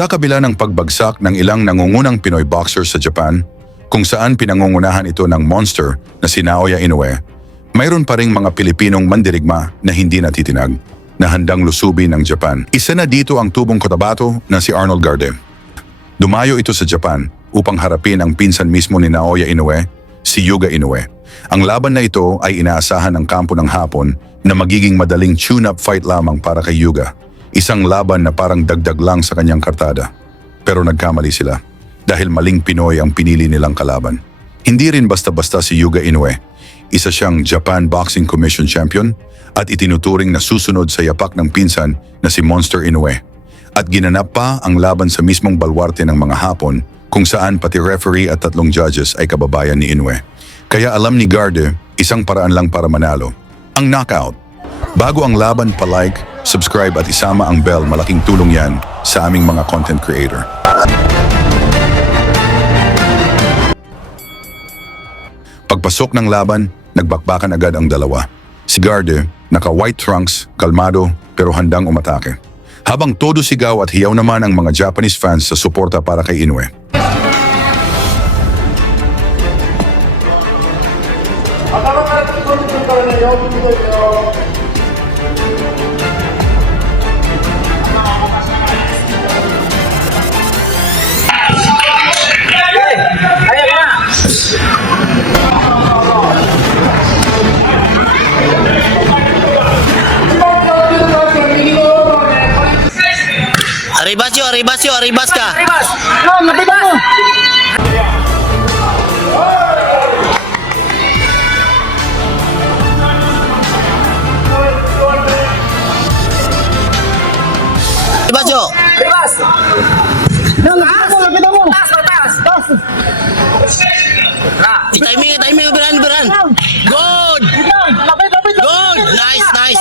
Sa kabila ng pagbagsak ng ilang nangungunang Pinoy boxers sa Japan, kung saan pinangungunahan ito ng monster na si Naoya Inoue, mayroon pa ring mga Pilipinong mandirigma na hindi natitinag, na handang lusubin ng Japan. Isa na dito ang tubong Cotabato na si Arnold Garde. Dumayo ito sa Japan upang harapin ang pinsan mismo ni Naoya Inoue, si Yuga Inoue. Ang laban na ito ay inaasahan ng kampo ng Hapon na magiging madaling tune-up fight lamang para kay Yuga. Isang laban na parang dagdag lang sa kanyang kartada. Pero nagkamali sila dahil maling Pinoy ang pinili nilang kalaban. Hindi rin basta-basta si Yuga Inoue. Isa siyang Japan Boxing Commission champion at itinuturing na susunod sa yapak ng pinsan na si Monster Inoue. At ginanap pa ang laban sa mismong balwarte ng mga Hapon kung saan pati referee at 3 judges ay kababayan ni Inoue. Kaya alam ni Garde, isang paraan lang para manalo, ang knockout. Bago ang laban, pa-like, subscribe at isama ang bell, malaking tulong yan sa aming mga content creator. Pagpasok ng laban, nagbakbakan agad ang dalawa. Si Garde, naka-white trunks, kalmado pero handang umatake. Habang todo sigaw at hiyaw naman ang mga Japanese fans sa suporta para kay Inoue. Arribas ka. No, lapitan mo. Arribas yo. Arribas. No, lapitan mo. Taas. Timing, beran. Good. Lapit. Good. Nice. Lapit.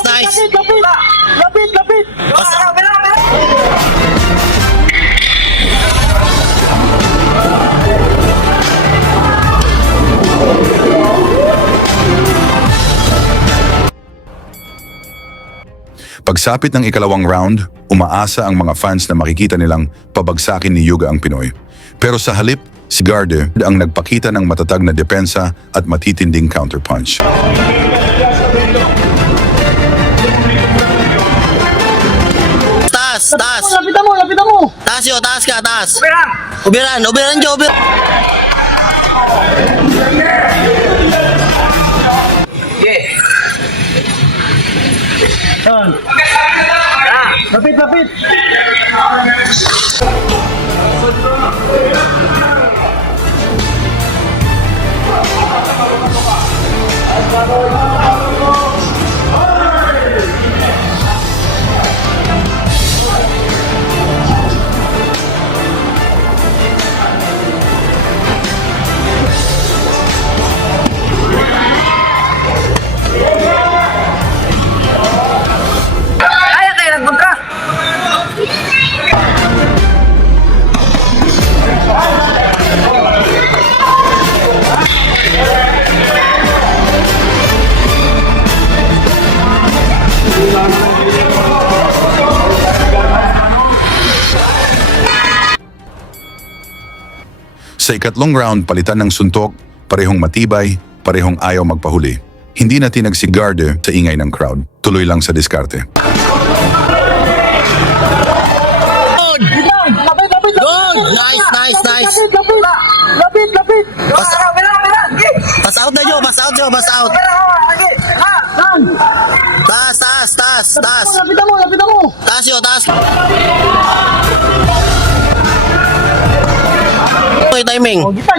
Pagsapit ng ikalawang round, umaasa ang mga fans na makikita nilang pabagsakin ni Yuga ang Pinoy. Pero sa halip, si Garde ang nagpakita ng matatag na depensa at matitinding counterpunch. Taas. Lapitan mo. Taas ka. Ubiran jo. Lapit. Sa ikatlong round, palitan ng suntok, parehong matibay, parehong ayaw magpahuli. Hindi na tinag si Garde sa ingay ng crowd. Tuloy lang sa diskarte. Good. Nice. Lapit. Pass out. Taas. Lapitan mo. Taas. Okay, timing. Oh, gitna.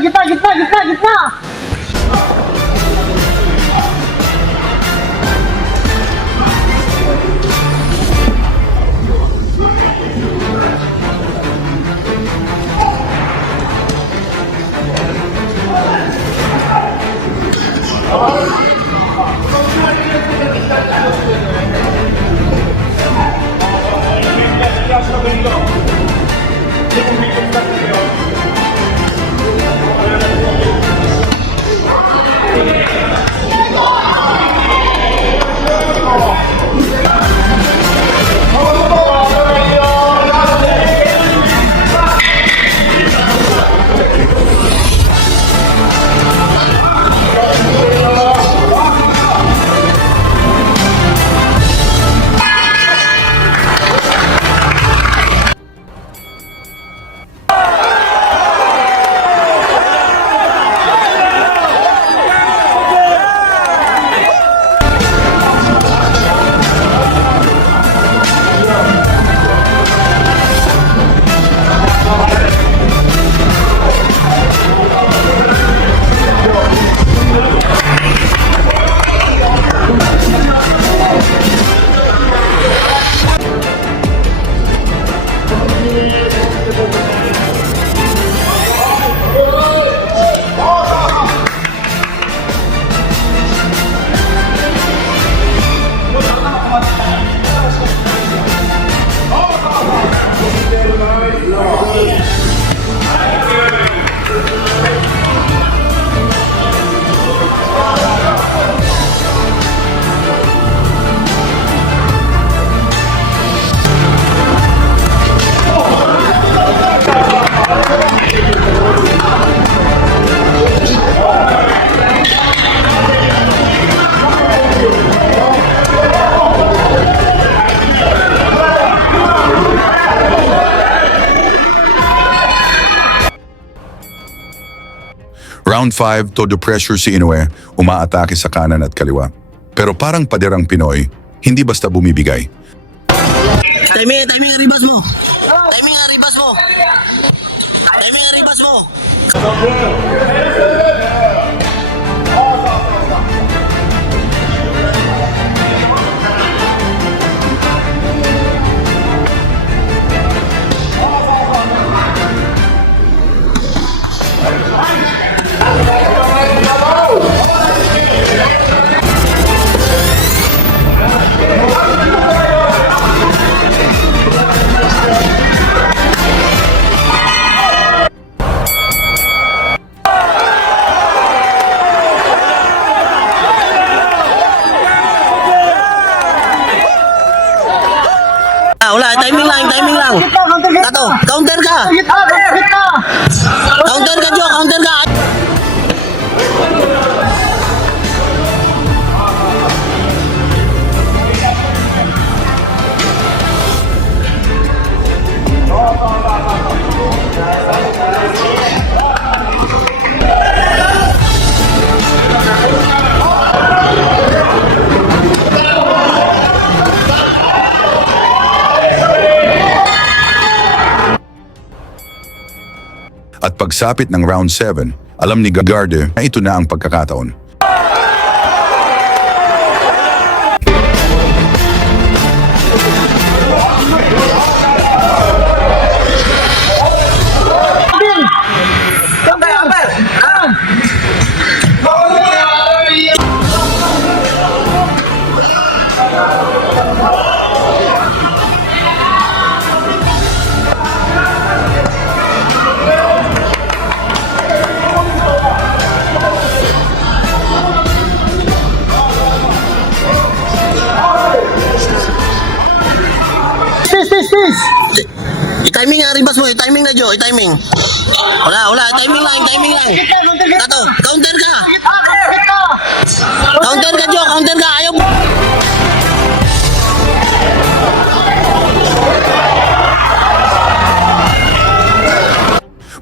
Round 5, todo pressure si Inoue, umaatake sa kanan at kaliwa. Pero parang paderang Pinoy, hindi basta bumibigay. Timing, arribas mo. Timing, arribas mo. Timing, arribas mo. Wala, timing lang. Tato, counter ka. Gitna. Counter ka, Jo, counter ka. At pagsapit ng round 7, alam ni Garde na ito na ang pagkakataon. Sis. I-timing nga, arribas mo. I-timing na, Jo. I-timing. Wala. Timing lang. Tato, counter ka. Gitna. Counter ka, Jo. Counter ka. Ayaw mo.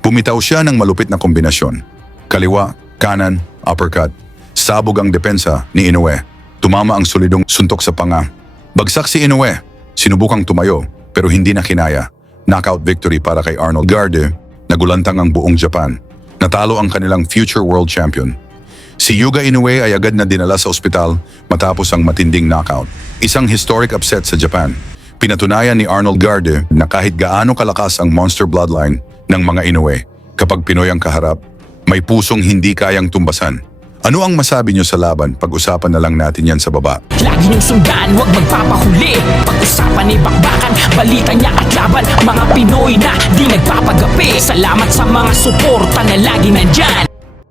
Bumitaw siya ng malupit na kombinasyon. Kaliwa, kanan, uppercut. Sabog ang depensa ni Inoue. Tumama ang solidong suntok sa panga. Bagsak si Inoue. Sinubukang tumayo pero hindi na kinaya. Knockout victory para kay Arnold Garde. Nagulantang ang buong Japan. Natalo ang kanilang future world champion. Si Yuga Inoue ay agad na dinala sa ospital matapos ang matinding knockout. Isang historic upset sa Japan. Pinatunayan ni Arnold Garde na kahit gaano kalakas ang monster bloodline ng mga Inoue, kapag Pinoy ang kaharap, may pusong hindi kayang tumbasan. Ano ang masabi niyo sa laban? Pag-usapan na lang natin yan sa baba. Lagi niyong sundan, huwag magpapahuli. Pag-usapan ni bakbakan, balita niya at laban. Mga Pinoy na di nagpapagapi. Salamat sa mga suporta na lagi nandyan.